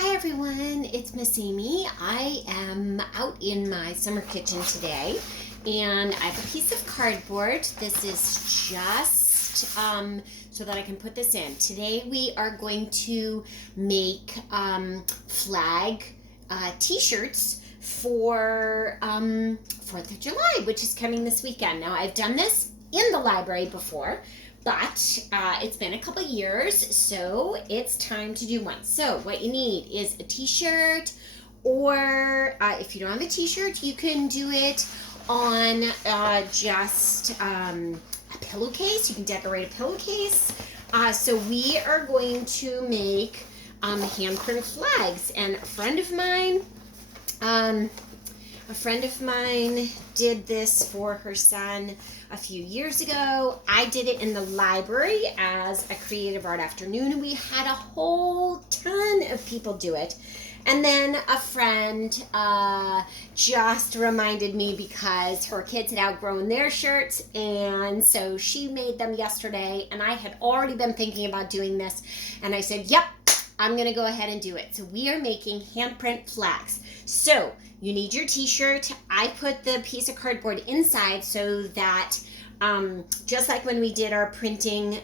Hi everyone, it's Miss Amy. I am out in my summer kitchen today and I have a piece of cardboard. This is just so that I can put this in. Today we are going to make flag t-shirts for 4th of July, which is coming this weekend. Now I've done this in the library before, but it's been a couple years, so it's time to do one. So what you need is a t-shirt, or if you don't have a t-shirt, you can do it on just a pillowcase. You can decorate a pillowcase. So we are going to make handprint flags, and a friend of mine did this for her son a few years ago. I did it in the library as a creative art afternoon, and we had a whole ton of people do it. And then a friend just reminded me because her kids had outgrown their shirts, and so she made them yesterday, and I had already been thinking about doing this, and I said, yep, I'm gonna go ahead and do it. So we are making handprint flags. So you need your t-shirt. I put the piece of cardboard inside so that just like when we did our printing,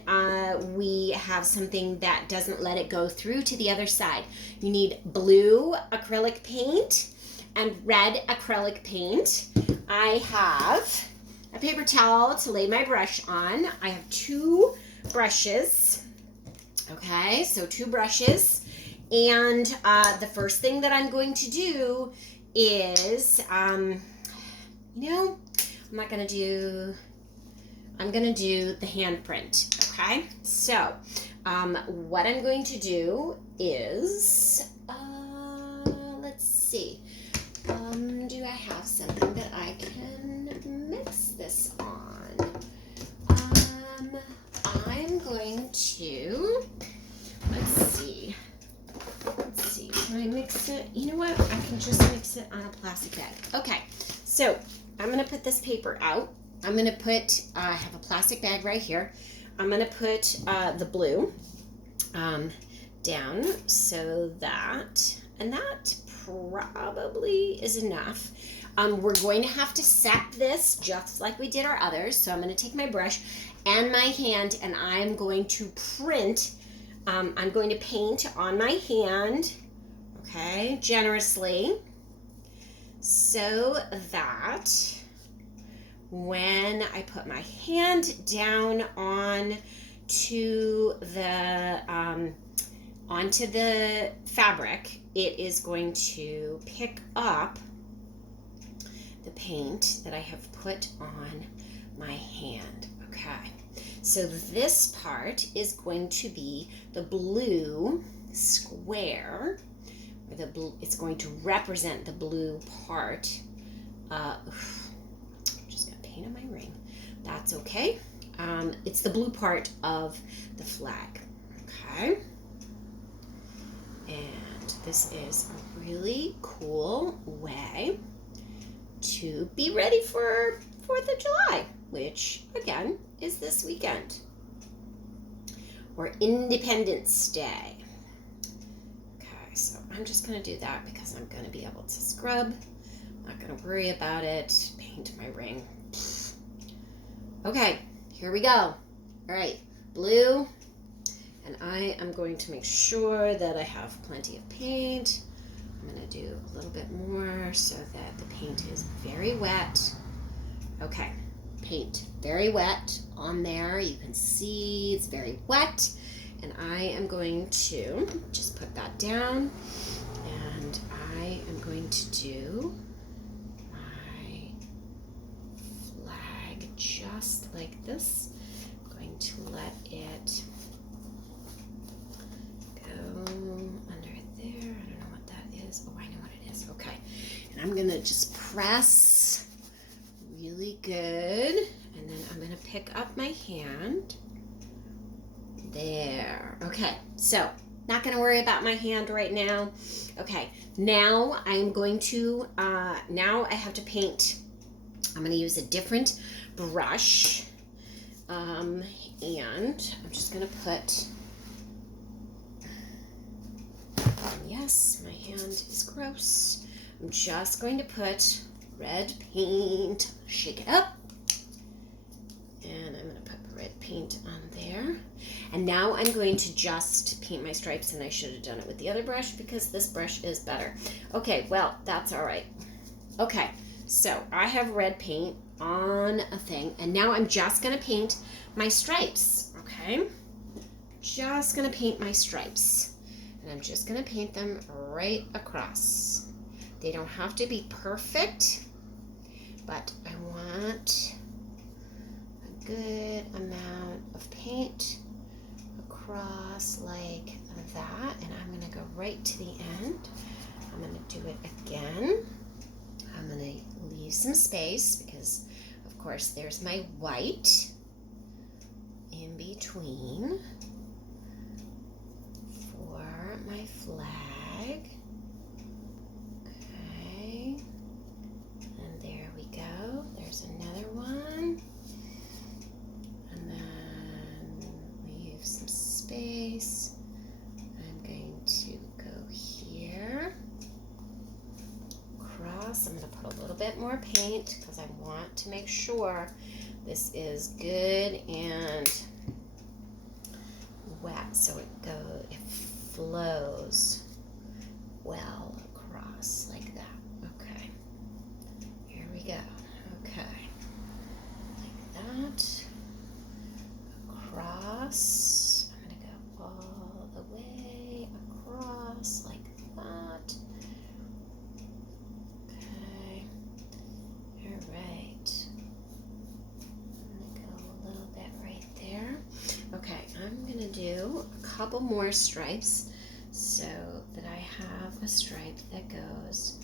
we have something that doesn't let it go through to the other side. You need blue acrylic paint and red acrylic paint. I have a paper towel to lay my brush on. I have 2 brushes. Okay, so 2 brushes. And the first thing that I'm going to do is, I'm going to do the handprint, okay? So, what I'm going to do is, let's see, do I have something that I can mix this on? I'm going to, let's see, can I mix it? You know what, I can just mix it on a plastic bag. Okay, so I'm going to put this paper out. I'm going to put, I have a plastic bag right here. I'm going to put the blue down so that, and that probably is enough. We're going to have to set this just like we did our others. So I'm going to take my brush and my hand, and I'm going to print. I'm going to paint on my hand, okay, generously, so that when I put my hand down onto the fabric, it is going to pick up the paint that I have put on my hand. Okay, so this part is going to be the blue square, or the blue. It's going to represent the blue part. Paint on my ring. That's okay. It's the blue part of the flag. Okay. And this is a really cool way to be ready for 4th of July, which again is this weekend, or Independence Day. Okay, so I'm just going to do that because I'm going to be able to scrub. I'm not going to worry about it. Paint my ring. Okay, here we go. All right, blue, and I am going to make sure that I have plenty of paint. I'm going to do a little bit more so that the paint is very wet. Okay, paint very wet on there. You can see it's very wet, and I am going to just put that down, and I am going to do just like this. I'm going to let it go under there. I don't know what that is. Oh, I know what it is. Okay. And I'm going to just press really good. And then I'm going to pick up my hand. There. Okay. So, not going to worry about my hand right now. Okay. Now I'm going to, now I have to paint. I'm going to use a different brush, and I'm just going to put, yeah, Yes, my hand is gross. I'm just going to put red paint, shake it up, and I'm going to put red paint on there. And now I'm going to just paint my stripes, and I should have done it with the other brush because this brush is better. Okay, well, that's all right. Okay, so I have red paint on a thing, and now I'm just going to paint my stripes, okay? Just going to paint my stripes. And I'm just going to paint them right across. They don't have to be perfect, but I want a good amount of paint across like that. And I'm going to go right to the end. I'm going to do it again. I'm going to leave some space because, of course, there's my white in between my flag. Okay, and there we go. There's another one, and then leave some space. I'm going to go here, across. I'm going to put a little bit more paint because I want to make sure this is good and wet, so it flows well across like that. Okay, here we go. Okay, like that, across. I'm gonna go all the way across like that. Okay, all right. I'm gonna go a little bit right there. Okay, I'm gonna do a couple more stripes so that I have a stripe that goes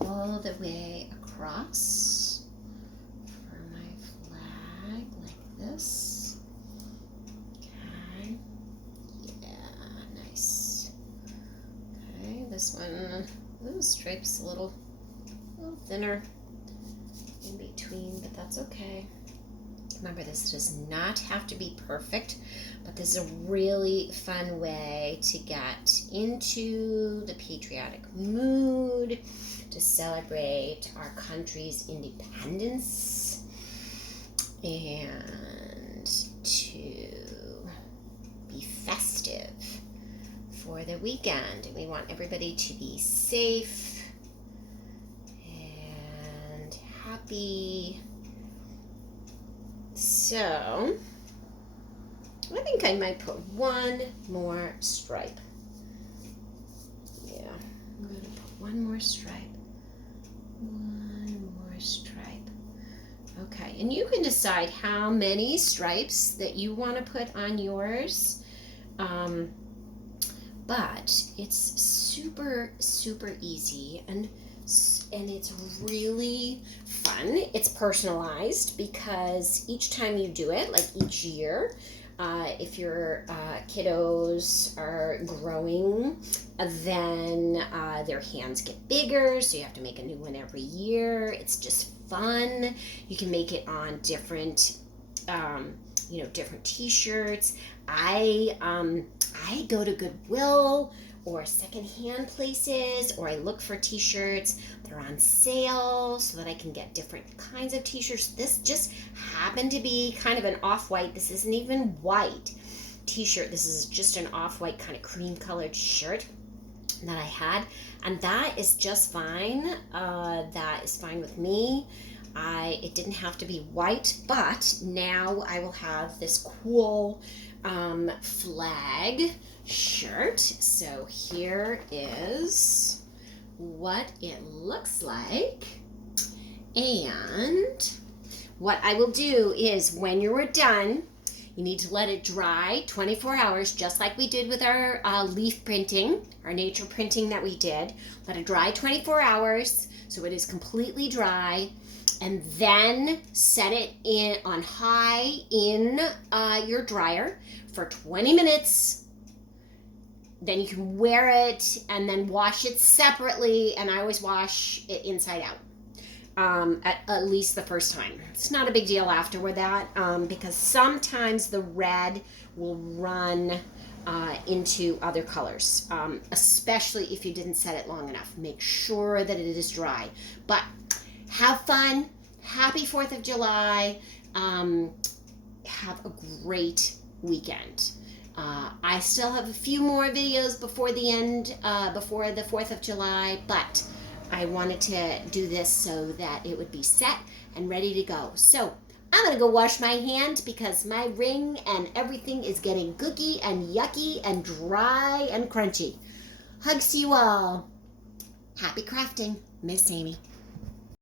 all the way across for my flag like this. Okay, yeah, nice. Okay, this one, the stripe's a little thinner in between, but that's okay. Remember, this does not have to be perfect, but this is a really fun way to get into the patriotic mood, to celebrate our country's independence, and to be festive for the weekend. And we want everybody to be safe and happy. So, I think I might put one more stripe. Yeah, I'm going to put one more stripe. One more stripe. Okay, and you can decide how many stripes that you want to put on yours. But it's super, super easy, and it's really fun. It's personalized because each time you do it, like each year, if your kiddos are growing, then their hands get bigger, so you have to make a new one every year. It's just fun. You can make it on different, different t-shirts. I go to Goodwill or secondhand places, or I look for t-shirts that are on sale so that I can get different kinds of t-shirts. This just happened to be kind of an off-white. This isn't even white t-shirt. This is just an off-white kind of cream colored shirt that I had, and that is just fine. That is fine with me. It didn't have to be white, but now I will have this cool flag shirt. So here is what it looks like. And what I will do is, when you're done, you need to let it dry 24 hours, just like we did with our leaf printing, our nature printing that we did. Let it dry 24 hours so it is completely dry, and then set it on high in your dryer for 20 minutes. Then you can wear it and then wash it separately, and I always wash it inside out. At least the first time. It's not a big deal afterward that, because sometimes the red will run into other colors, especially if you didn't set it long enough. Make sure that it is dry. But have fun. Happy 4th of July. Have a great weekend. I still have a few more videos before the end, before the 4th of July, but I wanted to do this so that it would be set and ready to go. So I'm going to go wash my hand because my ring and everything is getting gooky and yucky and dry and crunchy. Hugs to you all. Happy crafting, Miss Amy.